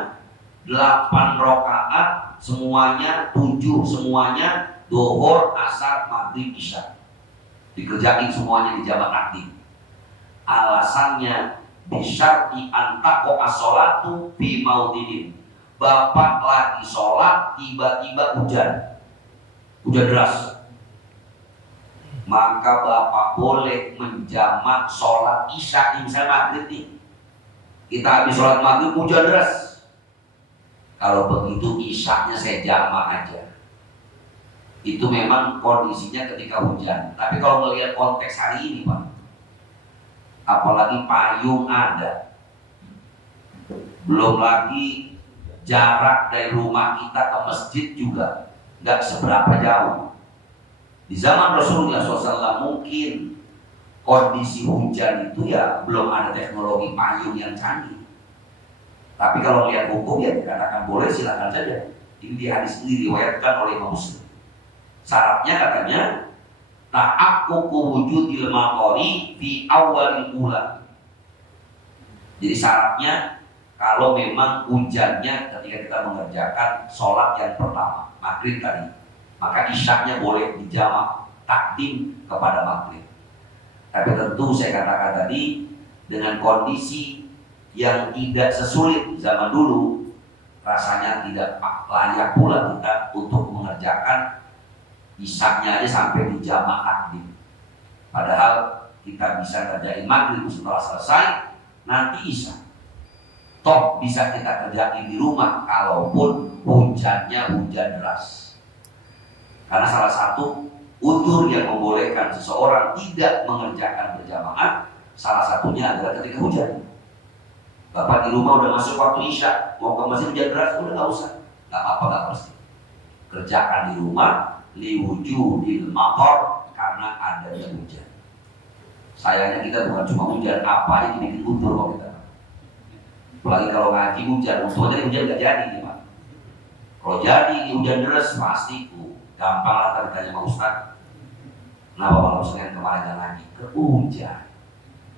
8 rakaat semuanya, 7 semuanya, zuhur, asar, maghrib, isya. Dikerjain semuanya di jamak takdim. Alasannya bisyarti antaqo as-sholatu fi maudinin. Bapak lagi sholat, tiba-tiba hujan deras, maka bapak boleh menjamak sholat isya. Misalnya maghrib nih, kita habis sholat maghrib hujan deras, kalau begitu isyanya saya jamak aja. Itu memang kondisinya ketika hujan. Tapi kalau melihat konteks hari ini Pak, apalagi payung ada, belum lagi jarak dari rumah kita ke masjid juga nggak seberapa jauh. Di zaman Rasulullah SAW mungkin kondisi hujan itu ya belum ada teknologi payung yang canggih. Tapi kalau lihat hukum ya dikatakan boleh, silakan saja. Ini di hadis ini diriwayatkan oleh Imam Muslim. Syaratnya katanya ta'akkuku wujudil maqari fi awalil ula. Jadi syaratnya kalau memang hujannya ketika kita mengerjakan sholat yang pertama, maghrib tadi, maka isyaknya boleh dijamak takdim kepada maghrib. Tapi tentu saya katakan tadi dengan kondisi yang tidak sesulit zaman dulu, rasanya tidak layak pula kita untuk mengerjakan isyaknya aja sampai dijamak takdim. Padahal kita bisa kerjain maghrib setelah selesai, nanti isya. Toh bisa kita kerjain di rumah kalaupun hujannya hujan deras. Karena salah satu udzur yang membolehkan seseorang tidak mengerjakan berjamaah, salah satunya adalah ketika hujan. Bapak di rumah udah masuk waktu isya, mau ke masjid hujan deras, udah nggak usah, nggak apa-apa, nggak mesti. Kerjakan di rumah liwujudil maqar, karena adanya hujan. Sayangnya kita bukan cuma hujan, apa aja dibikin udzur kok kita. Apalagi kalau ngaji hujan, untungnya dari hujan nggak jadi nih Pak. Kalau jadi hujan deras pasti gampang lah tadi tanya sama Ustaz. Kenapa malam Senin kemarin nggak ngaji? Hujan.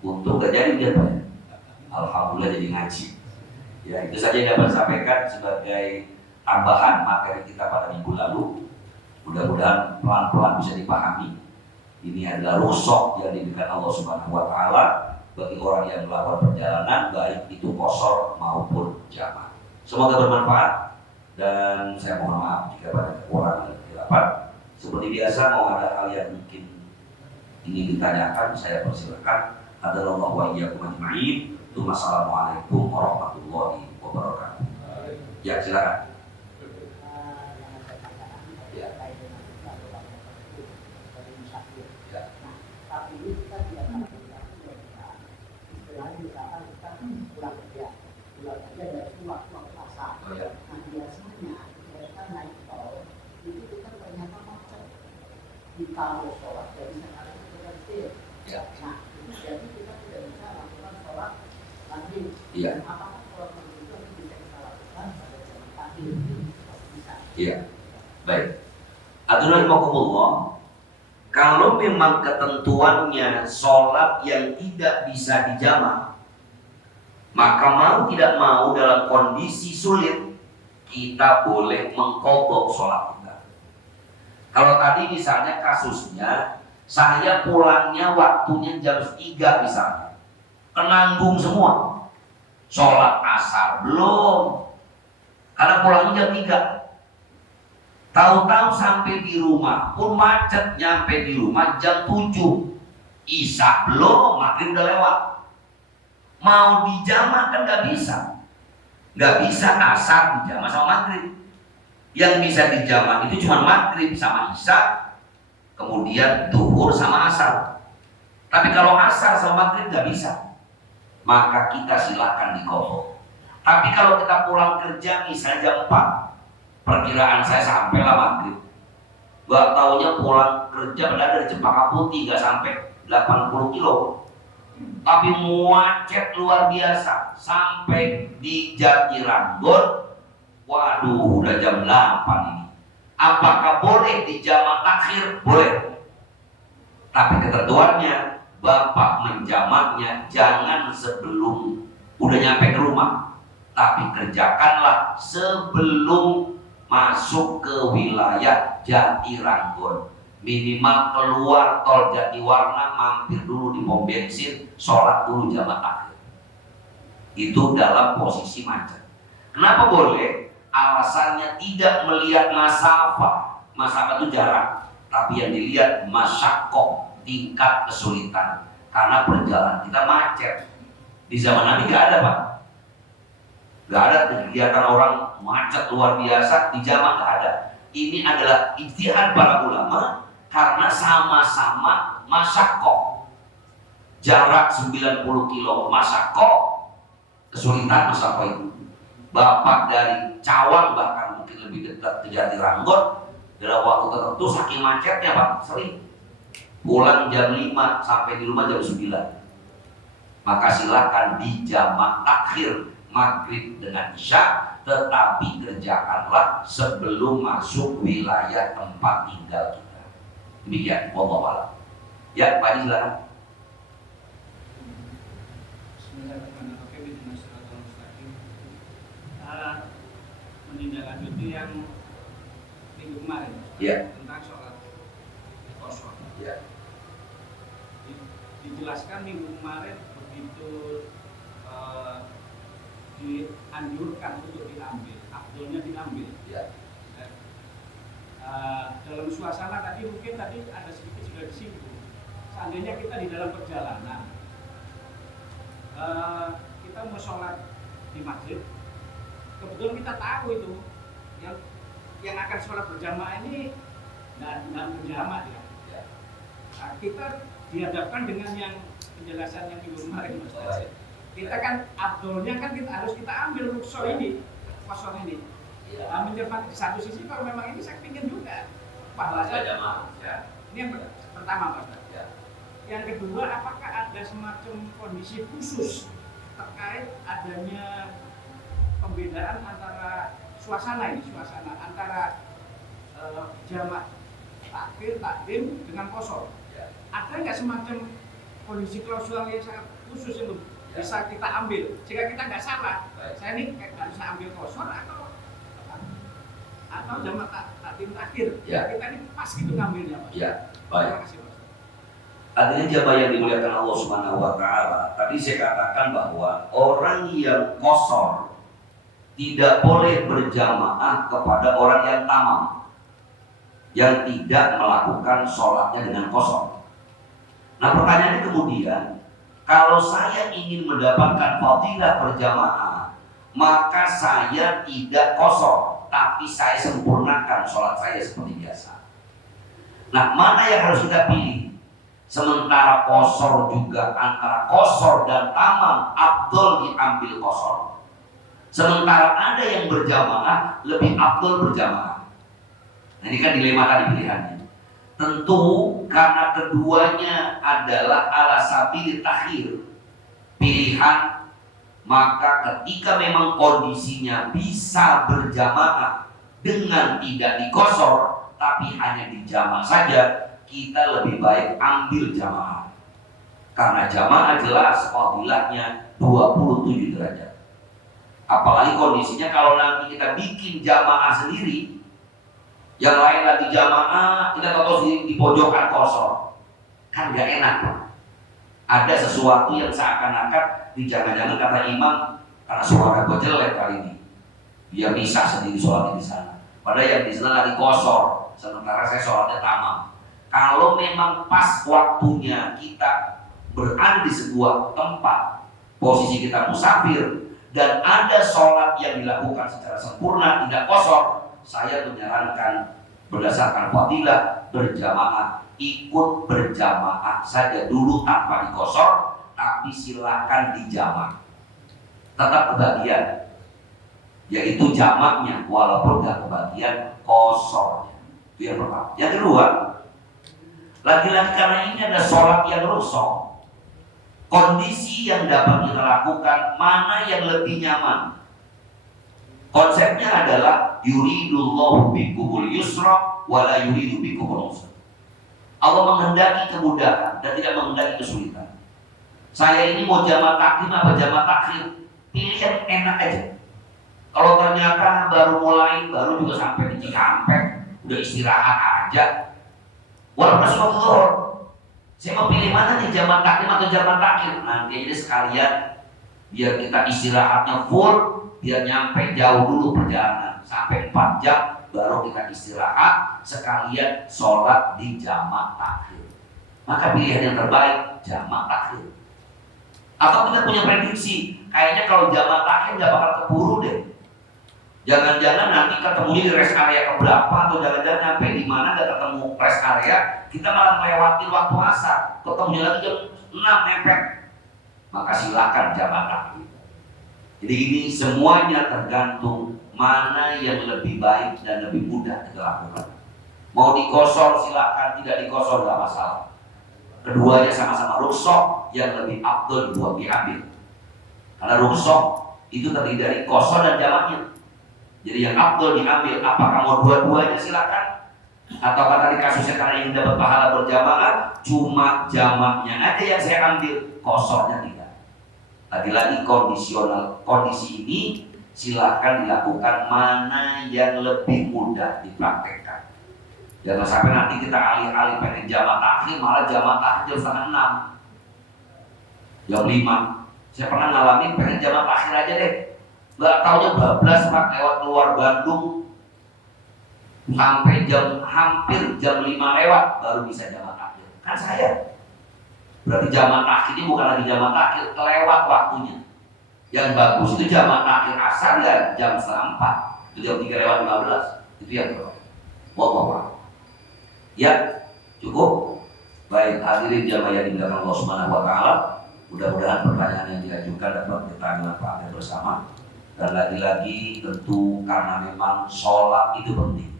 Untung nggak jadi hujan Pak. Alhamdulillah jadi ngaji. Ya itu saja yang dapat sampaikan sebagai tambahan materi kita pada minggu lalu. Mudah-mudahan pelan-pelan bisa dipahami. Ini adalah rukhsah yang diberikan Allah Subhanahu wa taala bagi orang yang melakukan perjalanan, baik itu qashar maupun jamak. Semoga bermanfaat dan saya mohon maaf jika banyak kekurangan dan kesilapan. Seperti biasa, mau ada hal yang mungkin ini ditanyakan, saya persilakan. Hadallahu wa iyyakum ajma'in. Wassalamualaikum warahmatullahi wabarakatuh. Ya, silakan. Kalau sholat dari sana itu kecil, nah itu jadi kita tidak bisa lakukan sholat maghrib. Apakah sholat maghrib itu bisa kita lakukan pada jam pagi? Bisa. Iya, baik. Aturan makumullah, Kalau memang ketentuannya sholat yang tidak bisa dijamak, maka mau tidak mau dalam kondisi sulit kita boleh mengqadha sholat kita. Kalau tadi misalnya kasusnya saya pulangnya waktunya jam 3 misalnya, penanggung semua, sholat asar belum, karena pulangnya jam 3. Tahu-tahu sampai di rumah pun macet, nyampe di rumah jam 7, isya belum, maghrib udah lewat. Mau dijamak kan nggak bisa asar dijamak sama maghrib. Yang bisa dijamak itu cuma maghrib sama isya, kemudian duhur sama asar. Tapi kalau asar sama maghrib nggak bisa, maka kita silakan diqadha. Tapi kalau kita pulang kerja misalnya jam 4, perkiraan saya sampailah maghrib, gak taunya pulang kerja berada dari Cempaka Putih gak sampai 80 kilo, tapi macet luar biasa sampai di Jatiranggon. Waduh, udah jam 8 ini. Apakah boleh dijamak takhir? Boleh. Tapi ketentuannya, bapak menjamaknya jangan sebelum udah nyampe ke rumah, tapi kerjakanlah sebelum masuk ke wilayah Jatiranggon. Minimal keluar tol Jatiwarna, mampir dulu di pom bensin, sholat dulu jamak takhir. Itu dalam posisi macet. Kenapa boleh? Alasannya tidak melihat masafah. Masafah itu jarak, tapi yang dilihat masyaqqah, tingkat kesulitan. Karena perjalanan kita macet. Di zaman Nabi gak ada, Pak. Gak ada kegiatan orang macet luar biasa di jamak, gak ada. Ini adalah ijtihad para ulama karena sama-sama masyaqqah. Jarak 90 kilo masyaqqah, kesulitan masyaqqah itu. Bapak dari Cawang bahkan mungkin lebih dekat ke Jatiranggon, dalam waktu tertentu saking macetnya Pak, sering pulang jam 5 sampai di rumah jam 9. Maka silakan dijamak takhir maghrib dengan isya, tetapi kerjakanlah sebelum masuk wilayah tempat tinggal kita. Demikian, wallahu a'lam. Ya, Pak Haji silakan. Menindaklanjuti yang minggu kemarin, tentang sholat kosong. Dijelaskan minggu kemarin begitu dianjurkan untuk diambil, afdolnya diambil. Dalam suasana tadi mungkin ada sedikit sudah disinggung. Seandainya kita di dalam perjalanan, kita mau sholat di masjid, kebetulan kita tahu itu yang akan sholat berjamaah ini dan berjamaah ya. Nah, kita dihadapkan dengan yang penjelasan yang minggu kemarin Mas Tajid. Kita kan abdolnya kan harus kita ambil rukshoh ini, kosong ini. Nah, mencermati di satu sisi kalau memang ini saya ingin juga pahalanya. Ini yang pertama Mas Tajid. Yang kedua, apakah ada semacam kondisi khusus terkait adanya pembedaan antara suasana antara jamak takbir takdim dengan kosor? Ada nggak semacam kondisi klausul yang sangat khusus yang bisa kita ambil sehingga kita nggak salah? Saya ini harus ambil kosor atau jamak takdim takhir? Kita ini pas gitu ngambilnya, Mas. Baik. Terima kasih, Mas. Artinya jamaah yang dimuliakan Allah Subhanahu wa Ta'ala, tadi saya katakan bahwa orang yang kosor tidak boleh berjamaah kepada orang yang tamam, yang tidak melakukan sholatnya dengan kosor. Nah, pertanyaannya kemudian, kalau saya ingin mendapatkan fadilah berjamaah, maka saya tidak kosor, tapi saya sempurnakan sholat saya seperti biasa. Nah, mana yang harus kita pilih? Sementara kosor juga, antara kosor dan tamam, afdol diambil kosor. Sementara ada yang berjamaah, lebih afdol berjamaah. Nah, ini kan dilema tadi pilihannya. Tentu karena keduanya adalah ala sabil takhir, pilihan, maka ketika memang kondisinya bisa berjamaah dengan tidak dikosor, tapi hanya dijamak saja, kita lebih baik ambil jamaah. Karena jamaah jelas fadilahnya 27 derajat. Apalagi kondisinya kalau nanti kita bikin jamaah sendiri, yang lain lagi jamaah, kita tahu sendiri di pojokan kosong, kan gak enak. Ada sesuatu yang seakan-akan jangan-jangan kata imam, karena suara gue jelek kali ini, dia bisa sendiri sholatnya di sana. Padahal yang di sana lagi kosong, sementara saya sholatnya tamam. Kalau memang pas waktunya kita berada di sebuah tempat, posisi kita musafir, dan ada sholat yang dilakukan secara sempurna, tidak kosong, saya menyarankan berdasarkan fadilah berjamaah, ikut berjamaah saja dulu tanpa dikosor, tapi silakan dijamaah. Tetap kebagian, yaitu jamaknya walaupun tidak kebagian kosornya. Itu yang pertama. Yang kedua, lagi-lagi karena ini ada sholat yang rusak, kondisi yang dapat kita lakukan mana yang lebih nyaman. Konsepnya adalah yuridullahu bikumul yusra wala yuridu bikumul usra. Allah menghendaki kemudahan dan tidak menghendaki kesulitan. Saya ini mau jamaah takdim apa jamaah takhir, pilihan enak aja. Kalau ternyata baru mulai, baru juga sampai di Cikampek, udah istirahat aja, walaupun suatu zuhur, saya mau pilih mana nih, jamaah takdim atau jamaah takhir? Nanti aja sekalian, biar kita istirahatnya full, biar nyampe jauh dulu perjalanan, sampai 4 jam, baru kita istirahat, sekalian sholat di jamaah takhir. Maka pilihan yang terbaik, jamaah takhir. Atau kita punya prediksi, kayaknya kalau jamaah takhir nggak bakal keburu deh. Jangan-jangan nanti ketemunya di rest area keberapa, atau jangan-jangan nyampe di mana nggak ketemu rest area, kita malah melewati waktu asar, ketemunya lagi jam 6 mepet. Maka silakan jamaah takhir. Jadi ini semuanya tergantung mana yang lebih baik dan lebih mudah kita lakukan. Mau dikosor silakan, tidak dikosor nggak masalah. Keduanya sama-sama rukshoh, yang lebih afdol buat diambil. Karena rukshoh itu terdiri dari kosor dan jamaknya. Jadi yang afdol diambil. Apakah mau dua-duanya silakan? Atau kata di kasusnya karena ingin dapat pahala berjamaah, cuma jamaknya aja yang saya ambil, kosornya tidak. Lagi-lagi kondisional, kondisi ini silakan dilakukan mana yang lebih mudah dipraktekkan. Jangan sampai nanti kita alih-alih pengen jamaah takhir, malah jamaah takhir jam 5:30, jam 5. Saya pernah ngalamin pengen jamaah takhir aja deh, nggak taunya bablas Pak, lewat keluar Bandung sampai hampir jam 5 lewat baru bisa jamaah takhir. Kan saya berarti jamaah takhir ini bukan lagi jamaah takhir, kelewat waktunya. Yang bagus itu jamaah takhir asar ya jam 3:30, itu jam 3:15. Itu yang terbaik. Wallahu. Ya, cukup. Baik, hadirin jamaah yang dimuliakan Allah Subhanahu wa taala. Mudah-mudahan pertanyaan yang diajukan dapat kita manfaatkan bersama. Dan lagi-lagi tentu karena memang sholat itu penting.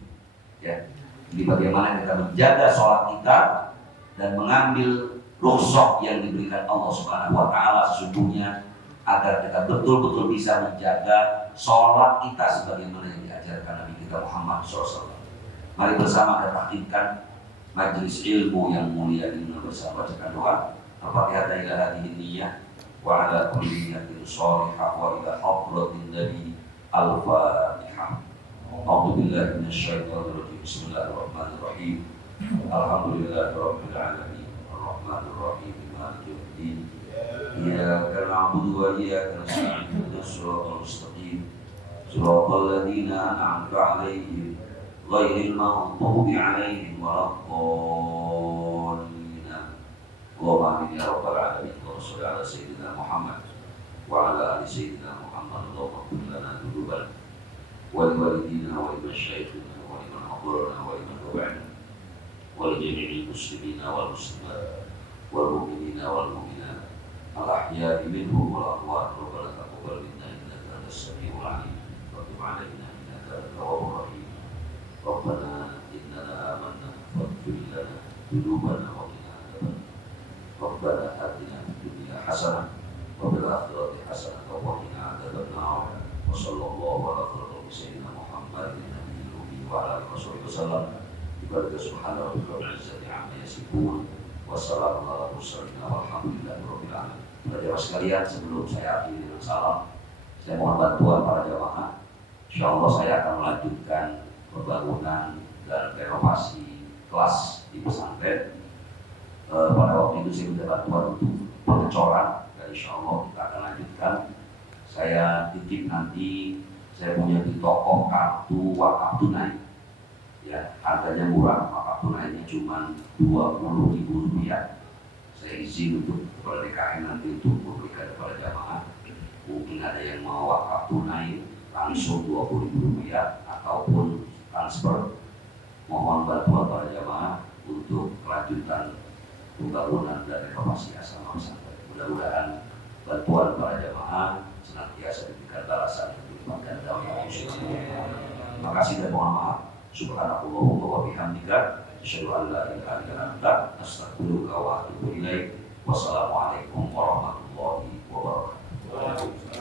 Ya. Jadi bagaimana kita menjaga sholat kita dan mengambil rukhsah yang diberikan Allah Subhanahu wa taala sesungguhnya agar kita betul-betul bisa menjaga sholat kita sebagaimana yang diajarkan Nabi kita Muhammad SAW. Mari bersama kita takdirkan majelis ilmu yang mulia ini bersama bacakan doa. Al-Fatihah ila hadhihi niyyah wa ala kulli niyyatin shalihah wa ila hadratin nabi al-Fatihah. A'udzu billahi minasyaitonir rajim. Bismillahirrahmanirrahim. Alhamdulillahirabbil alamin. Arrahmanir rahim. Maliki yaumiddin. Iyyaka na'budu wa iyyaka nasta'in. Ihdinas siratal mustaqim. Siratal ladzina an'amta 'alaihim ghairil maghdubi 'alaihim waladdallin. Allahumma amin ya rabbal alamin. Wa shalli ala sayyidina Muhammad wa ala ali sayyidina Muhammad. Allahumma qul lana dzunubana wa liwalidina wa limasyayikhina wa liman hadarana wa liman tabi'ana wa li jami'il muslimina wal muslimat wal mu'minina wal mu'minat al-ahya'i minhum wal amwat. Rabbana taqabbal minna innaka antas samiul 'alim wa tub 'alaina innaka antat tawwabur rahim. Rabbana innana amanna faghfir lana dzunubana wa qina adzabannar. Rabbana atina fid dunya hasanah wa fil akhirati hasanah wa qina adzabannar. Wa sallallahu ala sayyidina Muhammadin nabiyil ummi wa ala alihi wasallam. Wa subhanahu wa ta'ala. Wassalamualaikum warahmatullahi wabarakatuh. Saudara sekalian, sebelum saya akhiri dengan salam, saya mohon bantuan para jamaah. Insya Allah saya akan melanjutkan pembangunan dan renovasi kelas di pesantren. Pada waktu itu saya minta bantuan untuk pengecoran, dan insya Allah kita akan lanjutkan. Saya titip nanti, saya punya di toko kartu wakaf tunai. Ya, harganya murah, wakaf tunainya cuma Rp20.000. Saya izin untuk kepada DKM nanti untuk memberikan kepada jamaah. Mungkin ada yang mau wakaf tunai langsung Rp20.000 ataupun transfer. Mohon bantuan para jamaah untuk kelanjutan pembangunan dan renovasi asrama pesantren. Mudah-mudahan bantuan para jamaah senantiasa diberikan balasan yang berlipat ganda oleh Allah Subhanahu wa Ta'ala. Terima kasih dan mohon maaf. Subhanallahumma wa bihamdika asyhadu an la ilaha illa anta astaghfiruka wa atubu ilaik. Wassalamualaikum warahmatullahi wabarakatuh.